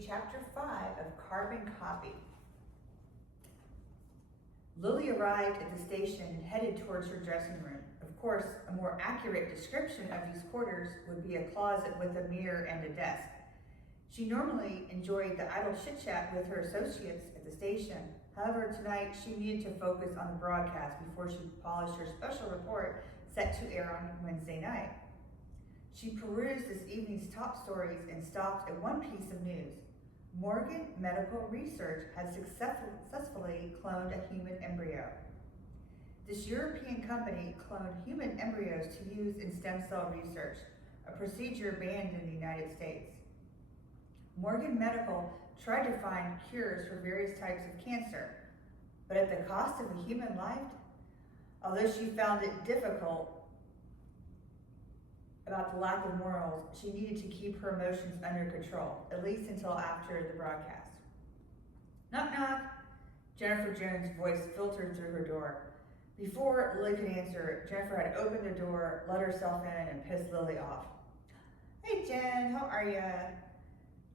read Chapter 5 of Carbon Copy. Lilly arrived at the station and headed towards her dressing room. Of course, a more accurate description of these quarters would be a closet with a mirror and a desk. She normally enjoyed the idle chit-chat with her associates at the station. However, tonight she needed to focus on the broadcast before she polished her special report set to air on Wednesday night. She perused this evening's top stories and stopped at one piece of news. Morgan Medical Research has successfully cloned a human embryo. This European company cloned human embryos to use in stem cell research, a procedure banned in the United States. Morgan Medical tried to find cures for various types of cancer, but at the cost of a human life. Although she found it difficult about the lack of morals, she needed to keep her emotions under control, at least until after the broadcast. Knock, knock. Jennifer Jones' voice filtered through her door. Before Lilly could answer, Jennifer had opened the door, let herself in, and pissed Lilly off. Hey Jen, how are ya?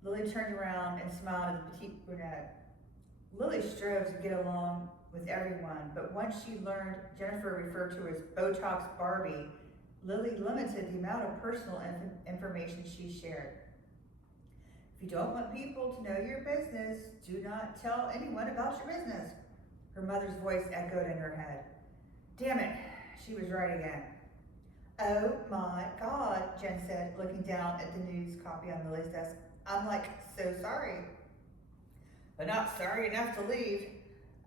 Lilly turned around and smiled at the petite brunette. Lilly strove to get along with everyone, but once she learned Jennifer referred to as Botox Barbie, Lilly limited the amount of personal information she shared. If you don't want people to know your business, do not tell anyone about your business. Her mother's voice echoed in her head. Damn it, she was right again. Oh my God, Jen said, looking down at the news copy on Lily's desk. I'm like, so sorry. But not sorry enough to leave.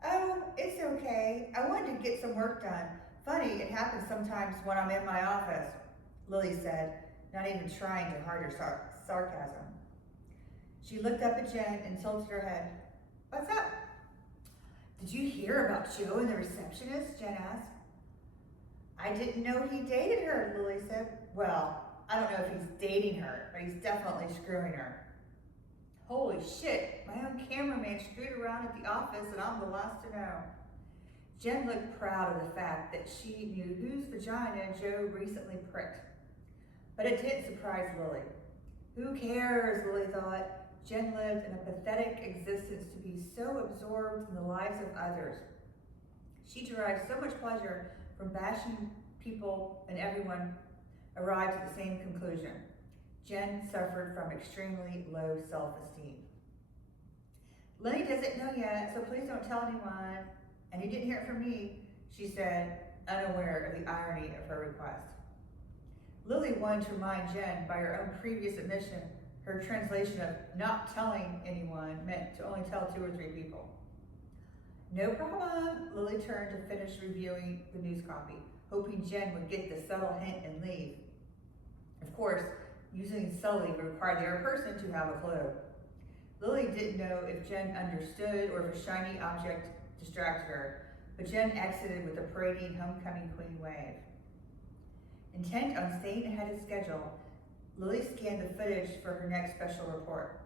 Oh, it's okay. I wanted to get some work done. Funny, it happens sometimes when I'm in my office, Lilly said, not even trying to hide her sarcasm. She looked up at Jen and tilted her head. What's up? Did you hear about Joe and the receptionist? Jen asked. I didn't know he dated her, Lilly said. Well, I don't know if he's dating her, but he's definitely screwing her. Holy shit, my own cameraman screwed around at the office and I'm the last to know. Jen looked proud of the fact that she knew whose vagina Joe recently pricked. But it didn't surprise Lilly. Who cares, Lilly thought. Jen lived in a pathetic existence to be so absorbed in the lives of others. She derived so much pleasure from bashing people, and everyone arrived at the same conclusion. Jen suffered from extremely low self-esteem. Lilly doesn't know yet, so please don't tell anyone. And you didn't hear it from me, she said, unaware of the irony of her request. Lilly wanted to remind Jen, by her own previous admission, her translation of not telling anyone meant to only tell 2 or 3 people. No problem, Lilly turned to finish reviewing the news copy, hoping Jen would get the subtle hint and leave. Of course, using subtly would require the other person to have a clue. Lilly didn't know if Jen understood or if a shiny object distracted her, but Jen exited with a parading homecoming queen wave. Intent on staying ahead of schedule, Lilly scanned the footage for her next special report.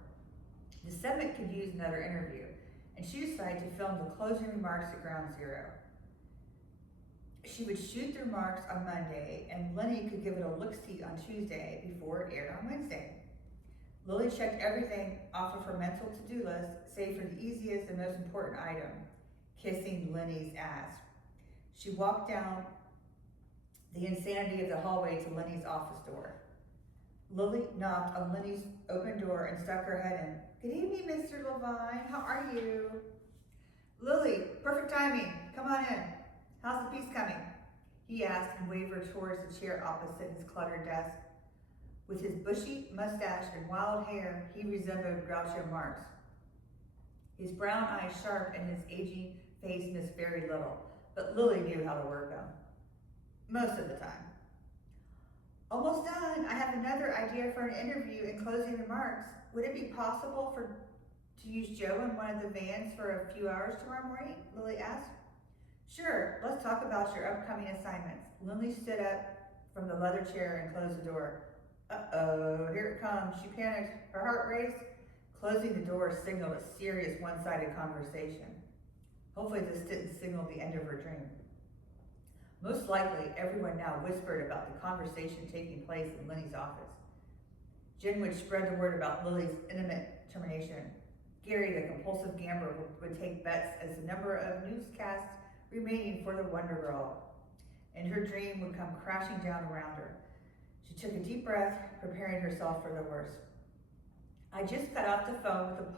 The segment could use another interview, and she decided to film the closing remarks at Ground Zero. She would shoot the remarks on Monday, and Lenny could give it a look-see on Tuesday before it aired on Wednesday. Lilly checked everything off of her mental to-do list, save for the easiest and most important item, kissing Lenny's ass. She walked down the insanity of the hallway to Lenny's office door. Lilly knocked on Lenny's open door and stuck her head in. Good evening, Mr. Levine. How are you? Lilly, perfect timing. Come on in. How's the piece coming? He asked and waved her towards the chair opposite his cluttered desk. With his bushy mustache and wild hair, he resembled Groucho Marx. His brown eyes sharp and his aging face missed very little, but Lilly knew how to work them. Most of the time. Almost done. I have another idea for an interview and closing remarks. Would it be possible to use Joe in one of the vans for a few hours tomorrow morning? Lilly asked. Sure, let's talk about your upcoming assignments. Lilly stood up from the leather chair and closed the door. Uh-oh, here it comes. She panicked. Her heart raced. Closing the door signaled a serious one-sided conversation. Hopefully this didn't signal the end of her dream. Most likely, everyone now whispered about the conversation taking place in Lenny's office. Jen would spread the word about Lily's intimate determination. Gary, the compulsive gambler, would take bets as the number of newscasts remaining for the Wonder Girl, and her dream would come crashing down around her. She took a deep breath, preparing herself for the worst. I just got off the phone with the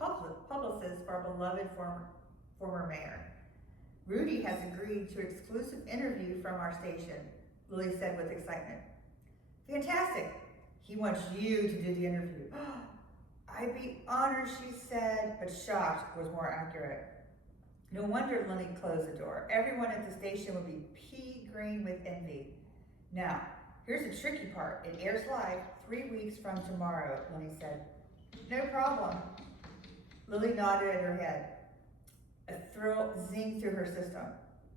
publicist for our beloved former mayor. Rudy has agreed to an exclusive interview from our station, Lily said with excitement. Fantastic! He wants you to do the interview. I'd be honored, she said, but shocked was more accurate. No wonder Lily closed the door. Everyone at the station would be pea-green with envy. Now, here's the tricky part. It airs live 3 weeks from tomorrow, Lily said. No problem. Lily nodded at her head. A thrill zinged through her system.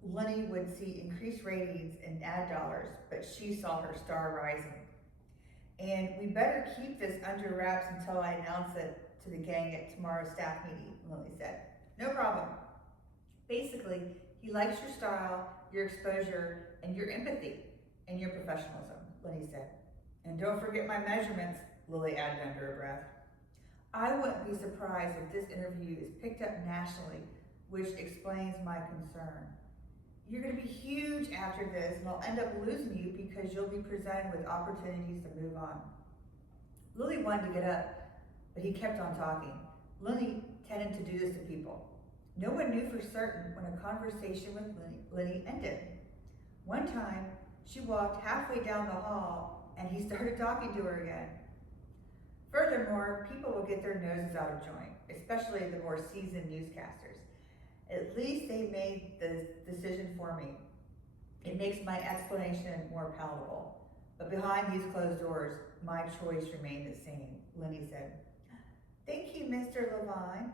Lily would see increased ratings and ad dollars, but she saw her star rising. And we better keep this under wraps until I announce it to the gang at tomorrow's staff meeting, Lily said. No problem. Basically, he likes your style, your exposure, and your empathy, and your professionalism, Lily said. And don't forget my measurements, Lily added under her breath. I wouldn't be surprised if this interview is picked up nationally, which explains my concern. You're going to be huge after this, and I'll end up losing you because you'll be presented with opportunities to move on. Lily wanted to get up, but he kept on talking. Lily tended to do this to people. No one knew for certain when a conversation with Lily ended. One time, she walked halfway down the hall, and he started talking to her again. Furthermore, people will get their noses out of joint, especially the more seasoned newscasters. At least they made the decision for me. It makes my explanation more palatable. But behind these closed doors, my choice remained the same, Lily said. Thank you, Mr. Levine.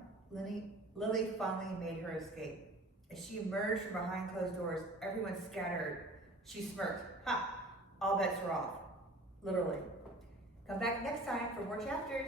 Lily finally made her escape. As she emerged from behind closed doors, everyone scattered. She smirked. Ha! All bets were off. Literally. Come back next time for more chapters.